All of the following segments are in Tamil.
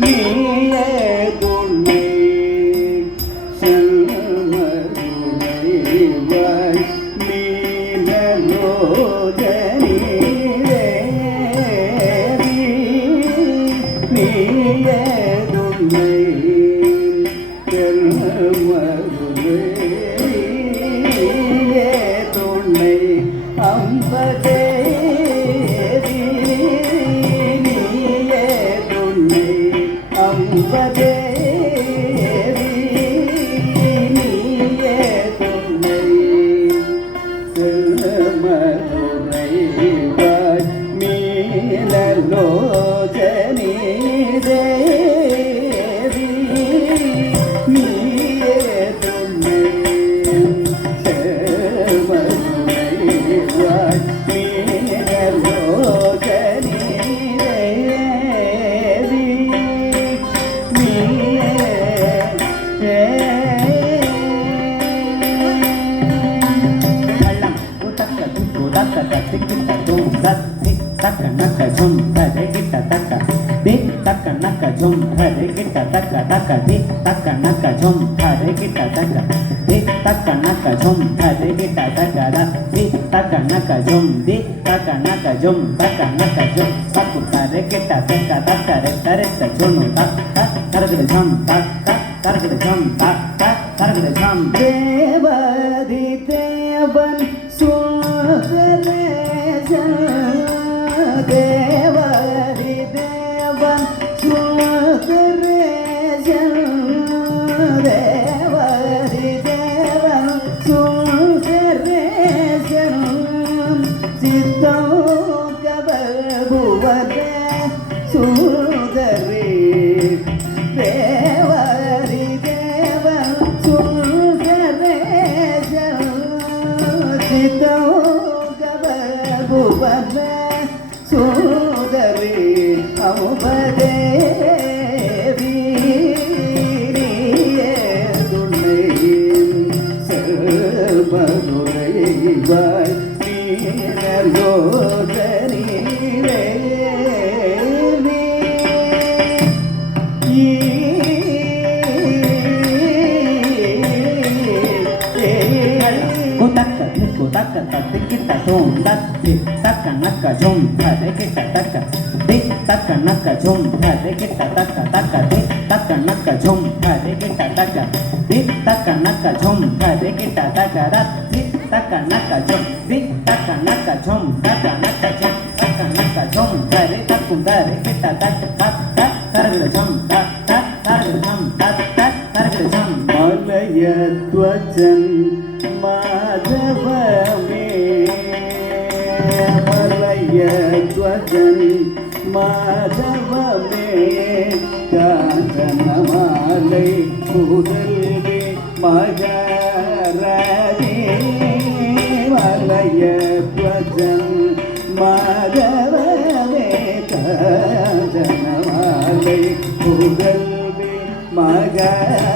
நீயே துணை செல்வருளைவாய் நீலலோஜனிலே நீயே துணை செல்வருளையே துணை அம்பதே Jom hare kita taka taka di taka naka jom hare kita taka di taka naka jom hare kita taka da di taka naka jom di taka naka jom sapu hare kita taka taka re tare ta jono tak tak targede jam tak tak targede jam tak tak targede jam devadi devan sundare devadi devan Naka jom hare kita taka di taka naka jom hare kita taka taka di taka naka jom hare kita taka di taka naka jom hare kita taka da di taka naka jom di taka naka jom taka naka jom taka naka jom hare takum hare kita taka tak tak hare jom tak tak hare jom tak tak hare jom malaya twajan madhavame Twajan madhavame kanjanamale kudalve magarani malaya twajan madhavame kanjanamale kudalve magarani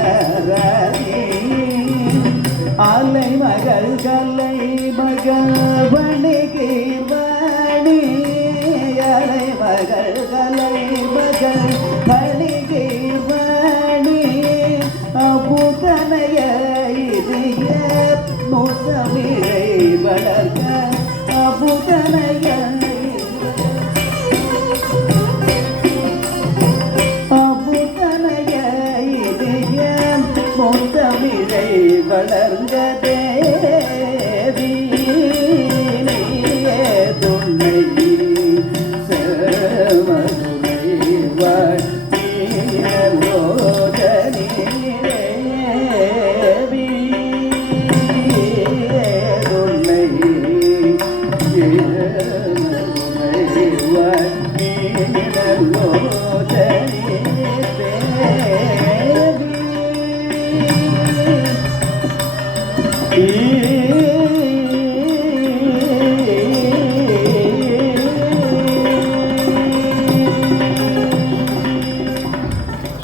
alai magal galai magal vanige மகள் கலை மகள் பணிகை வாணி அபுதனைய இதய முத்தமிழை வளர்க்க அபுதனைய இதய முத்தமிழை வளர்ந்ததே